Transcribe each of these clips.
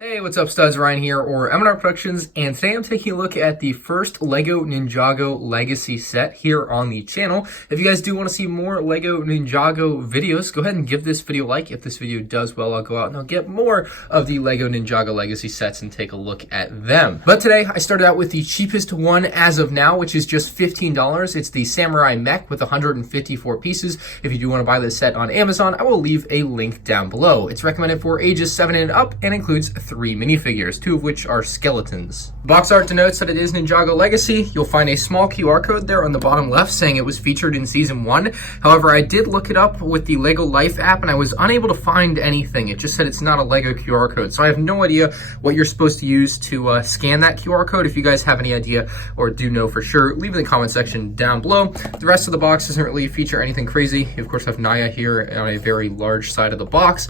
Hey, what's up, studs? Ryan here, or MandRproductions, and today I'm taking a look at the first LEGO Ninjago Legacy set here on the channel. If you guys do want to see more LEGO Ninjago videos, go ahead and give this video a like. If this video does well, I'll go out and I'll get more of the LEGO Ninjago Legacy sets and take a look at them. But today, I started out with the cheapest one as of now, which is just $15. It's the Samurai Mech with 154 pieces. If you do want to buy this set on Amazon, I will leave a link down below. It's recommended for ages 7 and up and includes 3 minifigures, 2 of which are skeletons. Box art denotes that it is Ninjago Legacy. You'll find a small QR code there on the bottom left saying it was featured in Season 1. However, I did look it up with the LEGO Life app and I was unable to find anything. It just said it's not a LEGO QR code. So I have no idea what you're supposed to use to scan that QR code. If you guys have any idea or do know for sure, leave it in the comment section down below. The rest of the box doesn't really feature anything crazy. You of course have Naya here on a very large side of the box.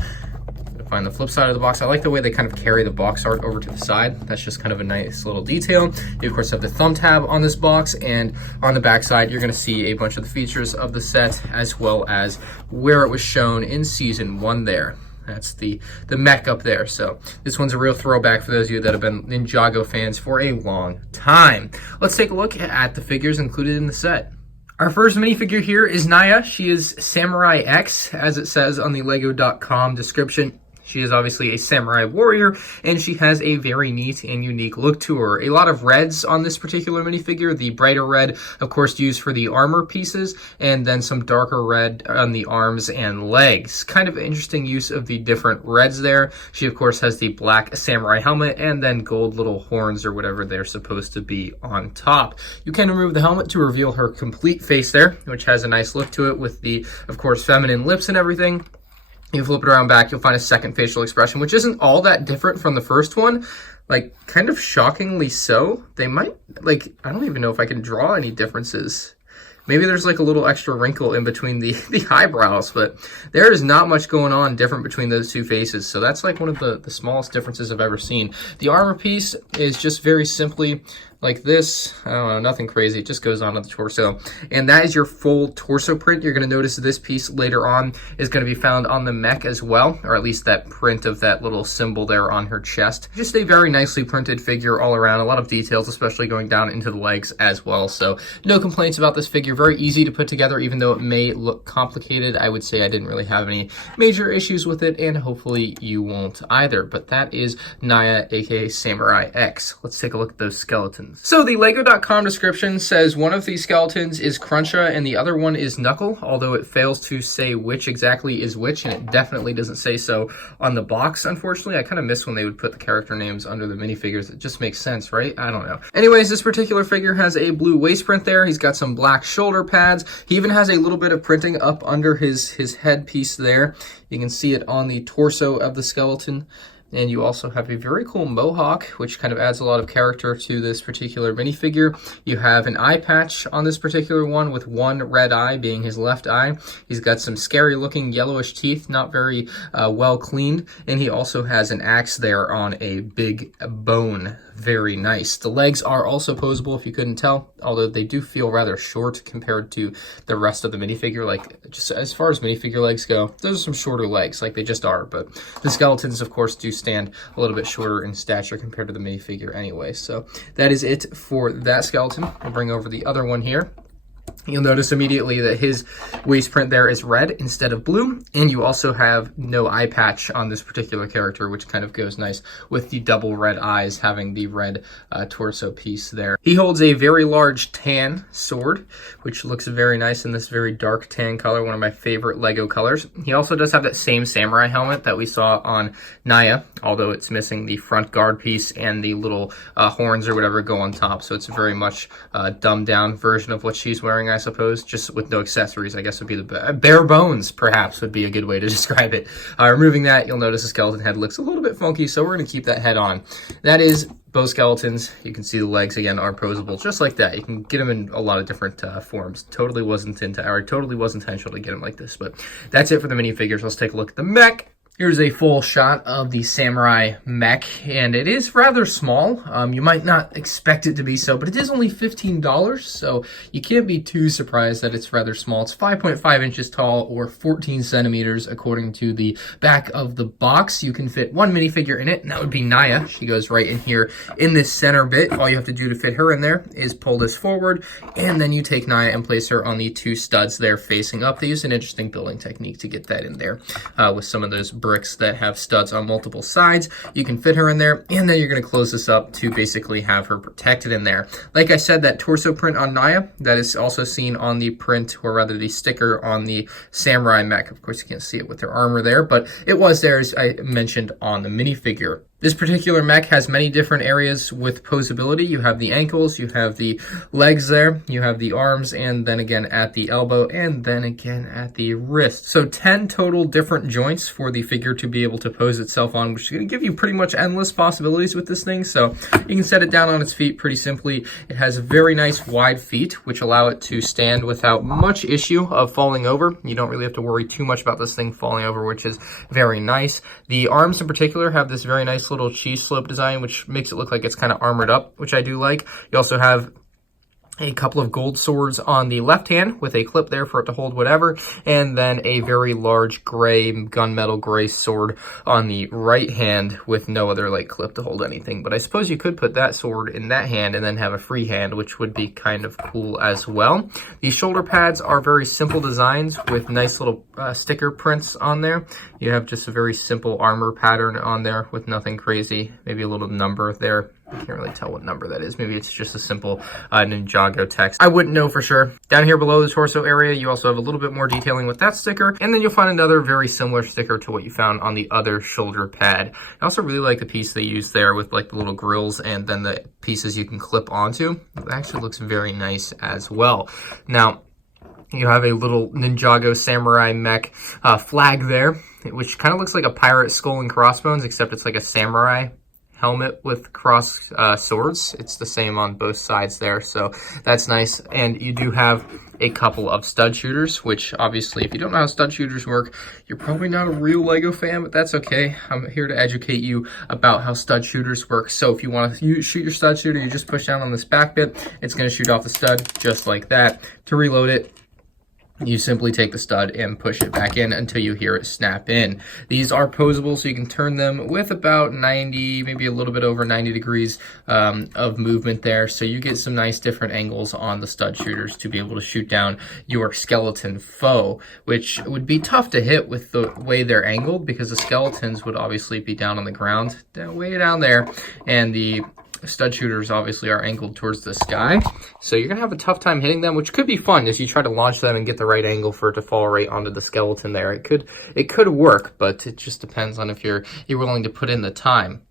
Find the flip side of the box. I like the way they kind of carry the box art over to the side. That's just kind of a nice little detail. You of course have the thumb tab on this box, and on the back side you're going to see a bunch of the features of the set as well as where it was shown in Season 1 there. That's the mech up there. So this one's a real throwback for those of you that have been Ninjago fans for a long time. Let's take a look at the figures included in the set. Our first minifigure here is Naya. She is Samurai X, as it says on the Lego.com description. She is obviously a samurai warrior, and she has a very neat and unique look to her. A lot of reds on this particular minifigure. The brighter red, of course, used for the armor pieces, and then some darker red on the arms and legs. Kind of interesting use of the different reds there. She, of course, has the black samurai helmet, and then gold little horns or whatever they're supposed to be on top. You can remove the helmet to reveal her complete face there, which has a nice look to it with the, of course, feminine lips and everything. You flip it around back, you'll find a second facial expression, which isn't all that different from the first one. Like, kind of shockingly so. They might, like, I don't even know if I can draw any differences. Maybe there's like a little extra wrinkle in between the eyebrows, but there is not much going on different between those two faces. So that's like one of the smallest differences I've ever seen. The armor piece is just very simply like this. I don't know, nothing crazy. It just goes on to the torso. And that is your full torso print. You're going to notice this piece later on is going to be found on the mech as well, or at least that print of that little symbol there on her chest. Just a very nicely printed figure all around. A lot of details, especially going down into the legs as well. So no complaints about this figure. Very easy to put together, even though it may look complicated. I would say I didn't really have any major issues with it, and hopefully you won't either. But that is Naya, aka Samurai X. Let's take a look at those skeletons. So the Lego.com description says one of these skeletons is Cruncha and the other one is Knuckle, although it fails to say which exactly is which, and it definitely doesn't say so on the box, unfortunately. I kind of miss when they would put the character names under the minifigures. It just makes sense, right? I don't know. Anyways, this particular figure has a blue waist print there. He's got some black shoulder pads. He even has a little bit of printing up under his headpiece there. You can see it on the torso of the skeleton. And you also have a very cool mohawk, which kind of adds a lot of character to this particular minifigure. You have an eye patch on this particular one with one red eye being his left eye. He's got some scary looking yellowish teeth, not very well cleaned. And he also has an axe there on a big bone. Very nice. The legs are also posable if you couldn't tell, although they do feel rather short compared to the rest of the minifigure. Like, just as far as minifigure legs go, those are some shorter legs, like they just are. But the skeletons, of course, do stand a little bit shorter in stature compared to the minifigure anyway. So that is it for that skeleton. I'll bring over the other one here. You'll notice immediately that his waist print there is red instead of blue, and you also have no eye patch on this particular character, which kind of goes nice with the double red eyes having the red torso piece there. He holds a very large tan sword, which looks very nice in this very dark tan color, one of my favorite Lego colors. He also does have that same samurai helmet that we saw on Naya, although it's missing the front guard piece and the little horns or whatever go on top, so it's very much a dumbed down version of what she's wearing, I suppose, just with no accessories, I guess would be the bare bones, perhaps, would be a good way to describe it. Removing that, you'll notice the skeleton head looks a little bit funky, so we're going to keep that head on. That is both skeletons. You can see the legs, again, are posable, just like that. You can get them in a lot of different forms. Totally wasn't intentional to get them like this, but that's it for the minifigures. Let's take a look at the mech. Here's a full shot of the Samurai Mech, and it is rather small. You might not expect it to be so, but it is only $15, so you can't be too surprised that it's rather small. It's 5.5 inches tall, or 14 centimeters, according to the back of the box. You can fit one minifigure in it, and that would be Naya. She goes right in here in this center bit. All you have to do to fit her in there is pull this forward, and then you take Naya and place her on the two studs there facing up. They use an interesting building technique to get that in there with some of those bricks that have studs on multiple sides. You can fit her in there, and then you're going to close this up to basically have her protected in there. Like I said, that torso print on Naya, that is also seen on the print, or rather the sticker on the Samurai Mech. Of course, you can't see it with their armor there, but it was there, as I mentioned, on the minifigure. This particular mech has many different areas with poseability. You have the ankles, you have the legs there, you have the arms, and then again at the elbow, and then again at the wrist. So 10 total different joints for the figure to be able to pose itself on, which is going to give you pretty much endless possibilities with this thing. So you can set it down on its feet pretty simply. It has very nice wide feet, which allow it to stand without much issue of falling over. You don't really have to worry too much about this thing falling over, which is very nice. The arms in particular have this very nice little cheese slope design, which makes it look like it's kind of armored up, which I do like. You also have a couple of gold swords on the left hand with a clip there for it to hold whatever, and then a very large gray, gunmetal gray sword on the right hand with no other like clip to hold anything. But I suppose you could put that sword in that hand and then have a free hand, which would be kind of cool as well. These shoulder pads are very simple designs with nice little sticker prints on there. You have just a very simple armor pattern on there with nothing crazy. Maybe a little number there. I can't really tell what number that is. Maybe it's just a simple Ninjago text. I wouldn't know for sure. Down here below the torso area, you also have a little bit more detailing with that sticker, and then you'll find another very similar sticker to what you found on the other shoulder pad. I also really like the piece they used there with like the little grills and then the pieces you can clip onto. It actually looks very nice as well. Now, you have a little Ninjago Samurai Mech flag there, which kind of looks like a pirate skull and crossbones, except it's like a samurai helmet with cross swords. It's the same on both sides there, so that's nice. And you do have a couple of stud shooters, which obviously if you don't know how stud shooters work, you're probably not a real Lego fan, but that's okay. I'm here to educate you about how stud shooters work. So if you want to shoot your stud shooter, you just push down on this back bit. It's going to shoot off the stud just like that. To reload it, you simply take the stud and push it back in until you hear it snap in. These are posable, so you can turn them with about 90, maybe a little bit over 90 degrees of movement there. So you get some nice different angles on the stud shooters to be able to shoot down your skeleton foe, which would be tough to hit with the way they're angled, because the skeletons would obviously be down on the ground, way down there, and the stud shooters obviously are angled towards the sky, so you're gonna have a tough time hitting them, which could be fun as you try to launch them and get the right angle for it to fall right onto the skeleton there. It could work, but it just depends on if you're willing to put in the time.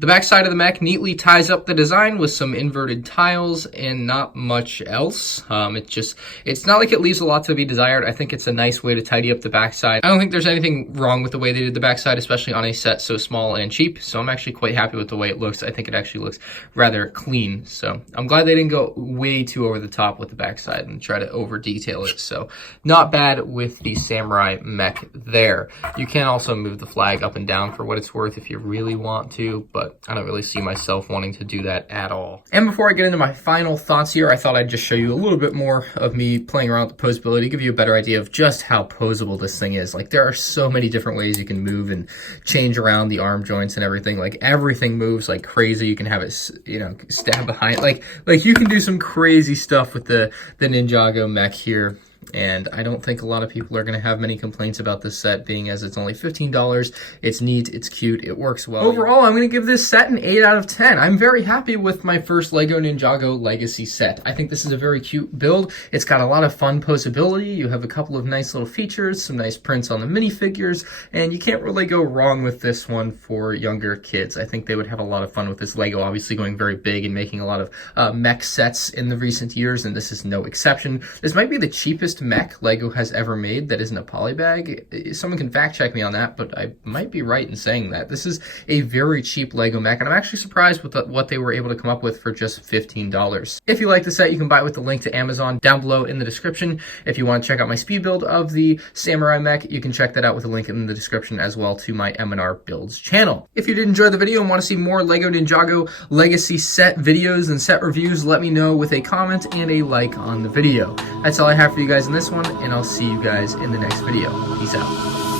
The back side of the mech neatly ties up the design with some inverted tiles and not much else. It's not like it leaves a lot to be desired. I think it's a nice way to tidy up the backside. I don't think there's anything wrong with the way they did the backside, especially on a set so small and cheap. So I'm actually quite happy with the way it looks. I think it actually looks rather clean. So I'm glad they didn't go way too over the top with the backside and try to over detail it. So not bad with the Samurai Mech there. You can also move the flag up and down for what it's worth if you really want to, but I don't really see myself wanting to do that at all. And before I get into my final thoughts here, I thought I'd just show you a little bit more of me playing around with the poseability, give you a better idea of just how posable this thing is. Like, there are so many different ways you can move and change around the arm joints and everything. Like, everything moves like crazy. You can have it, you know, stab behind. Like you can do some crazy stuff with the Ninjago mech here. And I don't think a lot of people are going to have many complaints about this set, being as it's only $15. It's neat, it's cute, it works well. Overall, I'm going to give this set an 8 out of 10. I'm very happy with my first LEGO Ninjago Legacy set. I think this is a very cute build. It's got a lot of fun poseability. You have a couple of nice little features, some nice prints on the minifigures, and you can't really go wrong with this one for younger kids. I think they would have a lot of fun with this. LEGO obviously going very big and making a lot of mech sets in the recent years, and this is no exception. This might be the cheapest cheapest mech Lego has ever made that isn't a polybag. Someone can fact check me on that, but I might be right in saying that. This is a very cheap Lego mech, and I'm actually surprised with what they were able to come up with for just $15. If you like the set, you can buy it with the link to Amazon down below in the description. If you want to check out my speed build of the Samurai Mech, you can check that out with a link in the description as well to my M&R Builds channel. If you did enjoy the video and want to see more Lego Ninjago Legacy set videos and set reviews, let me know with a comment and a like on the video. That's all I have for you guys in this one, and I'll see you guys in the next video. Peace out.